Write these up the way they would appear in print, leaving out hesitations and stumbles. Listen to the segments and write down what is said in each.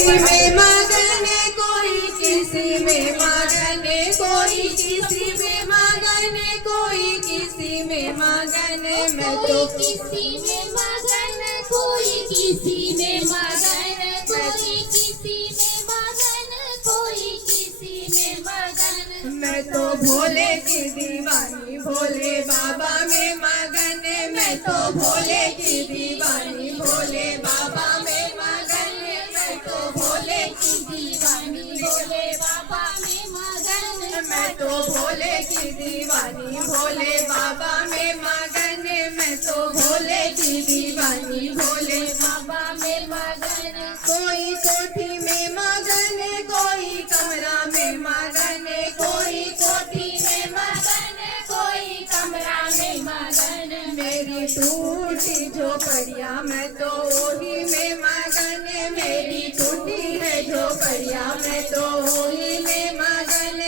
किसी में मगन, कोई किसी में मगन, कोई किसी में मगन, कोई किसी में मगन। मैं तो किसी में मगन, कोई किसी में मगन, कोई किसी में मगन, कोई किसी में मगन। मैं तो भोले की दीवानी, भोले बाबा में मगन। मैं तो भोले की दीवानी, भोले बाबा में मगन। मैं तो भोले की दीवानी, भोले बाबा में मगन। मैं तो भोले की दीवानी, भोले बाबा में मगन। मैं तो भोले की दीवानी, भोले बाबा में मगन। कोई कोठी में मगन, कोई कमरा में मगन, कोई कोठी में मगन, कोई कमरा में मगन। मेरी टूटी झोपड़िया, मैं तो वही में मगन। मेरी टूटी है झोपड़िया, मैं तो वही में मगन।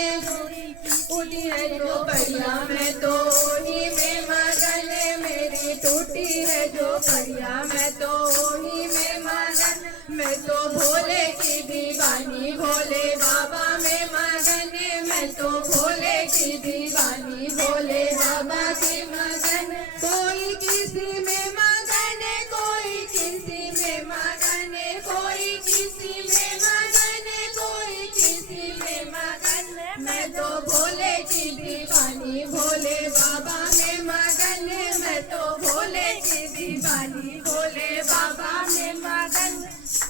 टूटी है झोपड़िया, मैं तो वही में मगन। मेरी टूटी है झोपड़िया, मैं तो वही में मगन। मैं तो भोले की दीवानी, भोले बाबा में मगन। मैं तो भोले की दीवानी, भोले बाबा की मगन। कोई किसी में मगन, कोई किसी में मगन, कोई किसी में मगन, कोई किसी में मगन। मैं तो भोले की दीवानी, भोले बाबा में मगन। मैं तो भोले की दीवानी, भोले बाबा में मगन।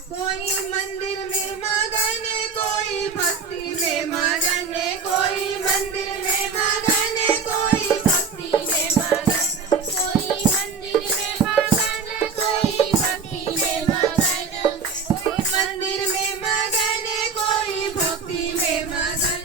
कोई मंदिर में मगन, कोई भक्ति में मगन, कोई मंदिर में मगन, कोई भक्ति में मगन। कोई मंदिर में मगन, कोई भक्ति में मगन। कोई मंदिर में मगन, कोई भक्ति में मगन।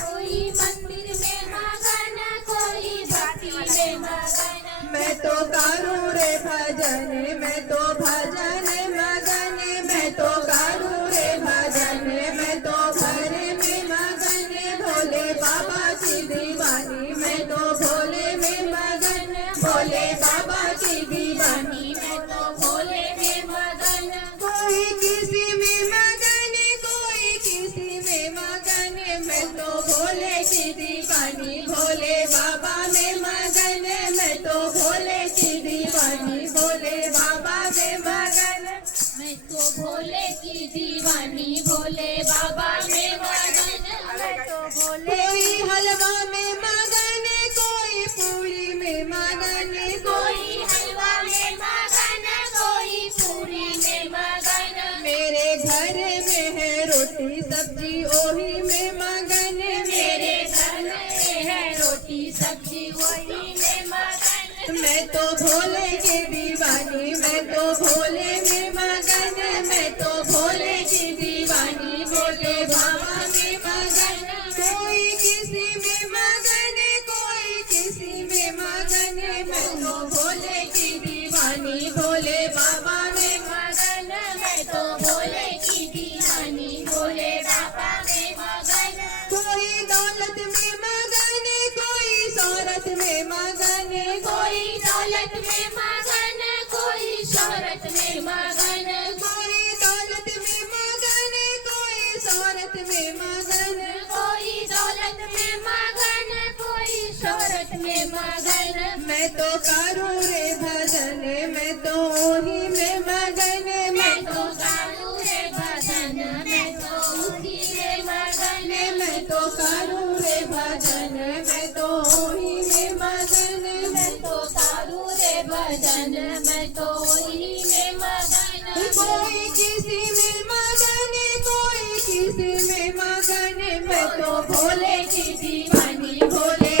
कोई मंदिर में मगन, कोई भक्ति में मगन। मैं तो करूँ रे भजन, मैं तो भजन मगन। मैं तो करूँ रे भजन, मैं तो घर में मगन। भोले बाबा की दीवानी, मैं तो भोले में मगन। भोले बाबा की दीवानी, मैं तो भोले में मगन। कोई किसी में मगन, कोई किसी में मगन। मैं तो भोले की दीवानी, भोले बाबा में मगन। मैं तो भोले की दीवानी, भोले बाबा में मगन। मैं तो भोले की दीवानी, भोले बाबा में मगन। मैं तो भोले कोई हलवा में मगन, कोई पूरी में मगन। कोई हलवा में मगन, कोई पूरी में मगन। मेरे घर में है रोटी सब्जी, ओही में मगन। मेरे घर में है रोटी सब्जी, वही में मगन। मैं तो भोले की दीवानी, मैं तो भोले में मगन। मैं तो भोले की दीवानी, भोले बाबा में मगन। कोई किसी में मगन, कोई किसी में मगन। मैं तो भोले की दीवानी, भोले बाबा में मगन। मैं तो भोले की दीवानी, भोले बाबा में मगन। कोई दौलत में मगन, कोई शोहरत में मगन। कोई दौलत में मगन, कोई शोहरत में मगन। कोई दौलत में मगन, कोई शोहरत में मगन। कोई दौलत में मगन, कोई शोहरत में मगन। मैं तो करूँ रे भजन, मैं तो वही में मगन। मैं तो करूँ रे भजन, मैं तो उसी में मगन। मैं तो करूँ रे भजन, मैं तो वही में मगन। मैं तो करूँ रे भजन, मैं तो वही में मगन। कोई किसी में मगन, कोई किसी में मगन। मैं तो भोले की दीवानी, भोले